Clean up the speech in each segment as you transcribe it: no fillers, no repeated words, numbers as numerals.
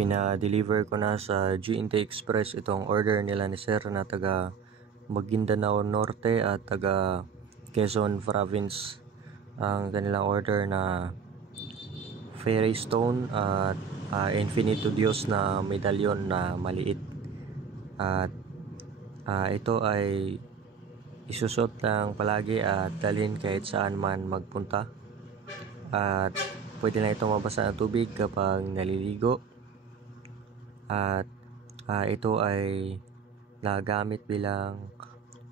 Pina-deliver ko na sa G&T Express itong order nila ni Sir na taga Maguindanao Norte at taga Quezon Province. Ang kanilang order na Fairy Stone at Infinito Dios na medalyon na maliit. At ito ay isusot lang palagi at dalhin kahit saan man magpunta. At pwede na ito mabasa ng tubig kapag naliligo. At ito ay nagamit bilang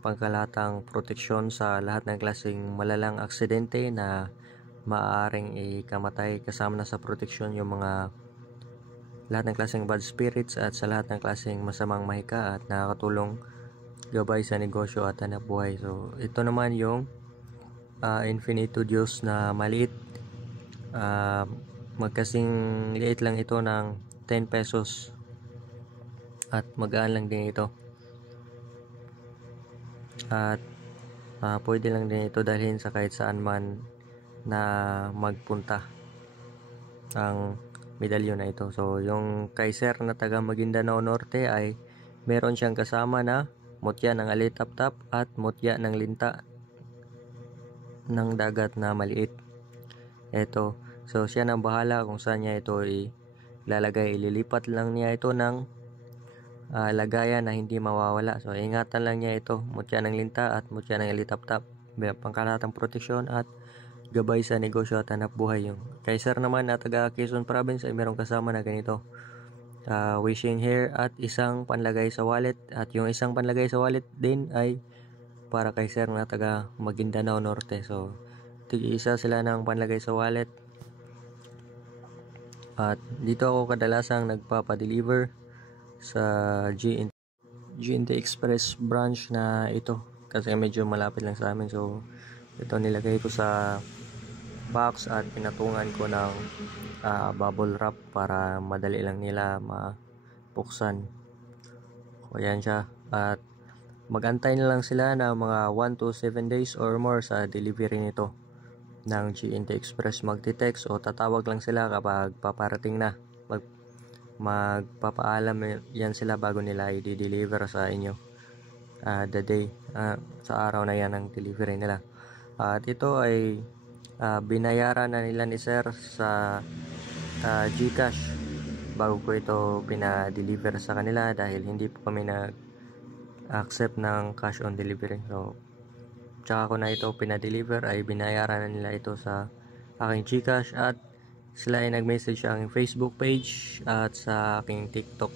pangkalatang proteksyon sa lahat ng klaseng malalang aksidente na maaaring ikamatay. Kasama na sa proteksyon yung lahat ng klaseng bad spirits at sa lahat ng klaseng masamang mahika, at nakakatulong gabay sa negosyo at hanap buhay. So ito naman yung Infinito Dios na maliit. Magkasing liit lang ito ng 10 pesos at magaan lang din ito. At pwede lang din ito dalhin sa kahit saan man na magpunta ang medalyon na ito. So yung kay Sir na taga Maguindanao Norte ay meron siyang kasama na mutya ng alitap-tap at mutya ng linta ng dagat na maliit. Ito, so siya nang bahala kung saan niya ito ilalagay. Ililipat lang niya ito ng lagayan na hindi mawawala. So ingatan lang niya ito, mutya ng linta at mutya ng alitap-tap, pangkalatang proteksyon at gabay sa negosyo at hanap buhay. Yung kay Sir naman na taga Quezon Province ay merong kasama na ganito, wishing here at isang panlagay sa wallet. At yung isang panlagay sa wallet din ay para kay Sir na taga Maguindanao Norte. So tig-isa sila ng panlagay sa wallet. At dito ako kadalasang nagpapa-deliver sa G&T Express branch na ito kasi medyo malapit lang sa amin. So ito, nilagay ko sa box at pinatungan ko ng bubble wrap para madali lang nila mabuksan. So ayan siya, at magantay na lang sila ng mga 1 to 7 days or more sa delivery nito ng G&T Express. Magte-text o tatawag lang sila kapag paparating na. Magpapaalam yan sila bago nila i-deliver sa inyo the day, sa araw na yan ang delivery nila. At ito ay binayaran na nila ni Sir sa GCash bago ko ito pina-deliver sa kanila dahil hindi po kami nag-accept ng cash on delivery. So tsaka ko na ito pina-deliver, ay binayaran na nila ito sa aking GCash, at sila ay nag-message sa aking Facebook page at sa aking TikTok.